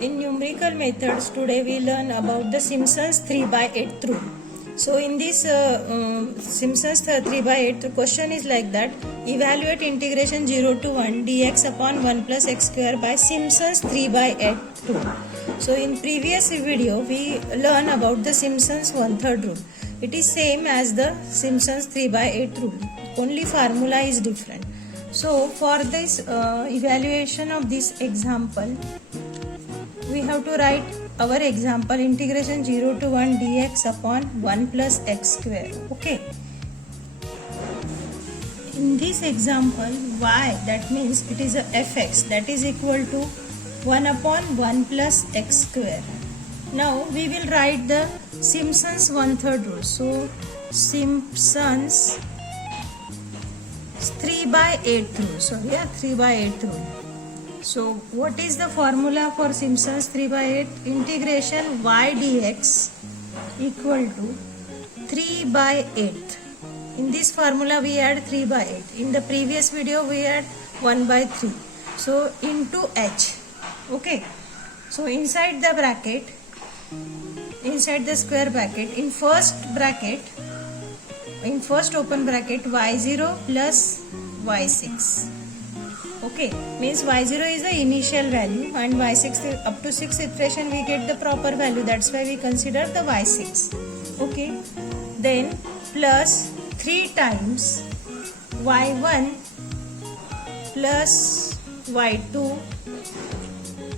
In numerical methods, today we learn about the Simpson's 3 by 8 rule. So in this Simpson's 3 by 8 question is like that: evaluate integration 0 to 1 dx upon 1 plus x square by Simpson's 3 by 8 rule. So in previous video we learn about the Simpson's 1/3 rule. It is same as the Simpson's 3 by 8 rule. Only formula is different. So for this evaluation of this example, we have to write our example integration 0 to 1 dx upon 1 plus x square. Okay. In this example, y, that means it is a fx, that is equal to 1 upon 1 plus x square. Now we will write the Simpson's 1/3 rule. So Simpson's 3 by 8 rule. 3 by 8 rule. So what is the formula for Simpson's 3 by 8? Integration y dx equal to 3 by 8. In this formula we add 3 by 8. In the previous video we add 1 by 3. So into h. Okay. So inside the bracket, inside the square bracket, in first open bracket y0 plus y6. Okay, means y0 is the initial value and y6 up to 6 iteration we get the proper value. That's why we consider the y6. Okay, then plus 3 times y1 plus y2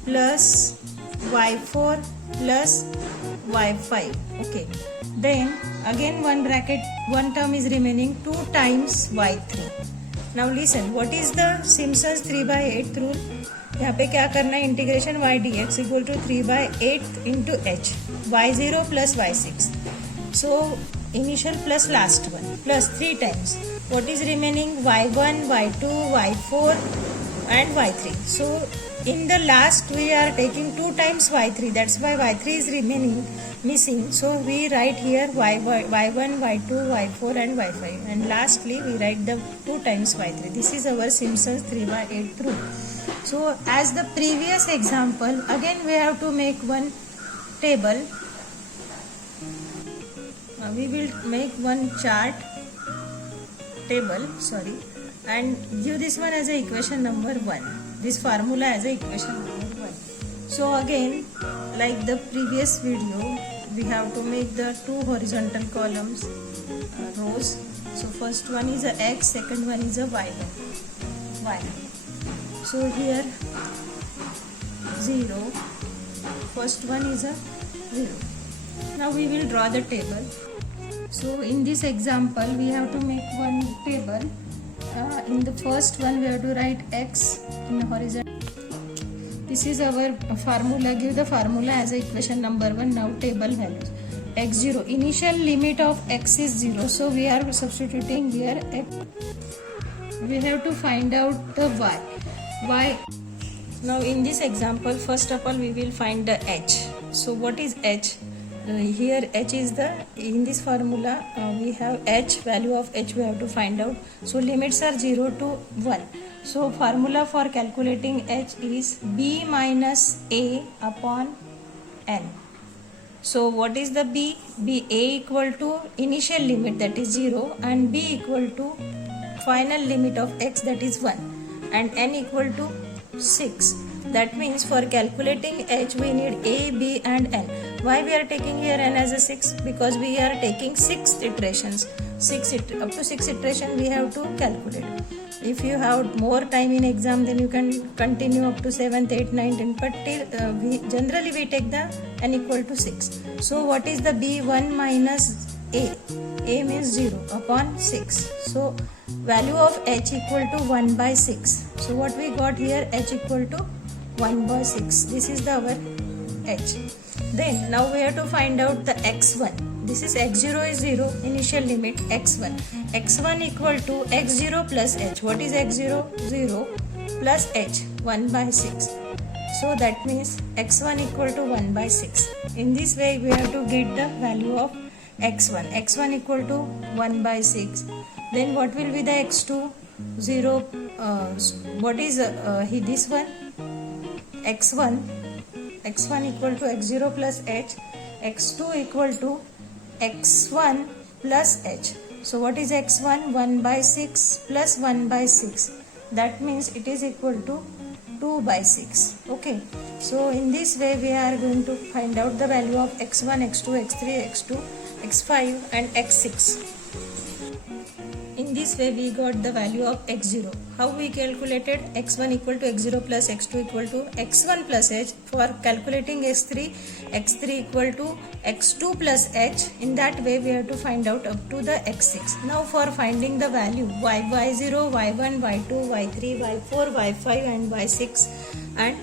plus y4 plus y5. Okay, then again one bracket, one term is remaining, 2 times y3. Now listen, what is the Simpson's 3 by 8 rule? यहाँ पे क्या करना है? Integration y dx equal to 3 by 8 into h, y0 plus y6. So initial plus last one plus 3 times. What is remaining? y1, y2, y4 and y3. So in the last we are taking 2 times y3. That's why y3 is remaining missing. So we write here y1, y2, y4 and y5. And lastly we write the 2 times y3. This is our Simpson's 3 by 8 rule. So as the previous example, again we have to make one table. We will make one chart table, and give this one as a equation number 1. This formula as a equation number 1. So again, like the previous video, we have to make the 2 horizontal columns, rows. So first one is a x, second one is a y. So here 0, first one is a 0. Now we will draw the table. So in this example we have to make one table. In the first one we have to write x in the horizontal. This is our formula. Give the formula as a equation number 1. Now table values. x0, initial limit of x is 0. So we are substituting here x. We have to find out the y. Now in this example, first of all we will find the h. So what is h? Here h is the, in this formula we have h, value of h we have to find out. So limits are 0 to 1. So formula for calculating h is b minus a upon n. So what is the b? A equal to initial limit, that is 0, and b equal to final limit of x, that is 1, and n equal to 6. That means for calculating h we need a, b and n. Why we are taking here n as a 6? Because we are taking 6 iterations. Up to 6 iterations we have to calculate. If you have more time in exam, then you can continue up to 7th, 8th, 9th, 10th. But till, generally we take the n equal to 6. So what is the b? 1 minus a. A means 0 upon 6. So value of h equal to 1 by 6. So what we got here? H equal to 1 by 6. This is our h. Then now we have to find out the x1. This is x0 is 0, initial limit x1. x1 equal to x0 plus h. What is x0? 0 plus h, 1 by 6. So that means x1 equal to 1 by 6. In this way we have to get the value of x1. x1 equal to 1 by 6. Then what will be the x2? 0. What is this one? x1 x1 equal to x0 plus h, x2 equal to x1 plus h. So what is x1? 1 by 6 plus 1 by 6. That means it is equal to 2 by 6. Okay. So in this way we are going to find out the value of x1, x2, x3, x2, x5 and x6. In this way we got the value of x0. How we calculated? x1 equal to x0 plus x2 equal to x1 plus h. For calculating x3, x3 equal to x2 plus h. In that way we have to find out up to the x6. Now for finding the value y0, y1, y2, y3, y4, y5 and y6 and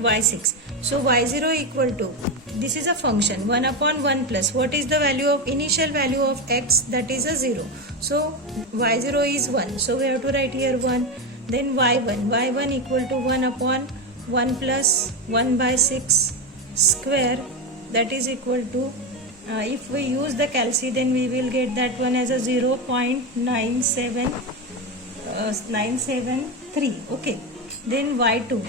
y6. So y0 equal to, this is a function 1 upon 1 plus, what is the value of initial value of x? That is a 0. So y0 is 1. So we have to write here 1. Then y1 equal to 1 upon 1 plus 1 by 6 square, that is equal to, if we use the calci then we will get that one as a 0.973. Okay. Then y2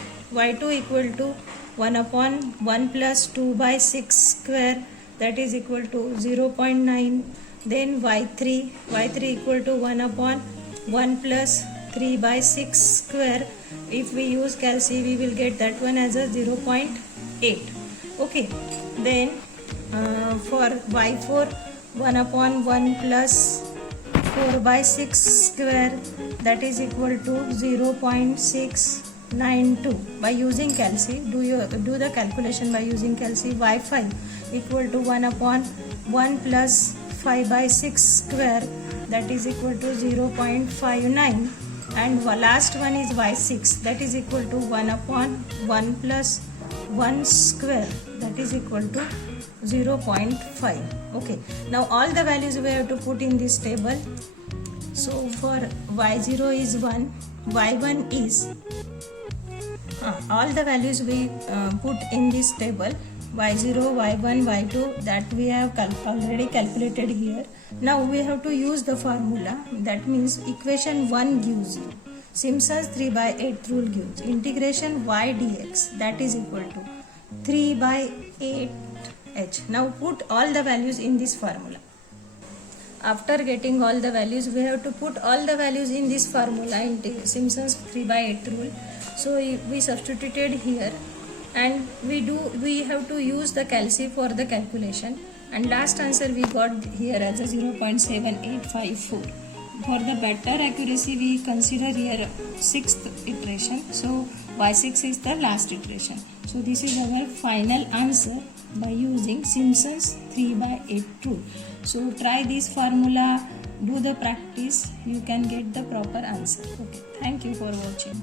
equal to 1 upon 1 plus 2 by 6 square, that is equal to 0.9. Then y3 equal to 1 upon 1 plus 3 by 6 square. If we use calci we will get that one as a 0.8. Okay. Then for y4, 1 upon 1 plus 4 by 6 square, that is equal to 0.692. By using calci, do the calculation by using calci. y5 equal to 1 upon 1 plus 5 by 6 square, that is equal to 0.59. And last one is y6, that is equal to 1 upon 1 plus 1 square, that is equal to 0.5. Okay. Now all the values we have to put in this table. So for y0 is 1, y1 is all the values we put in this table, y0, y1, y2, that we have already calculated here. Now we have to use the formula. That means equation 1 gives you Simpson's 3 by 8 rule gives integration y dx, that is equal to 3 by 8 h. Now put all the values in this formula. After getting all the values, we have to put all the values in this formula in Simpson's 3 by 8 rule. So we substituted here, and we have to use the calci for the calculation, and last answer we got here as a 0.7854. For the better accuracy we consider here 6th iteration, so y6 is the last iteration. So this is our final answer by using Simpson's 3 by 8 rule. So try this formula, do the practice, you can get the proper answer. Okay, thank you for watching.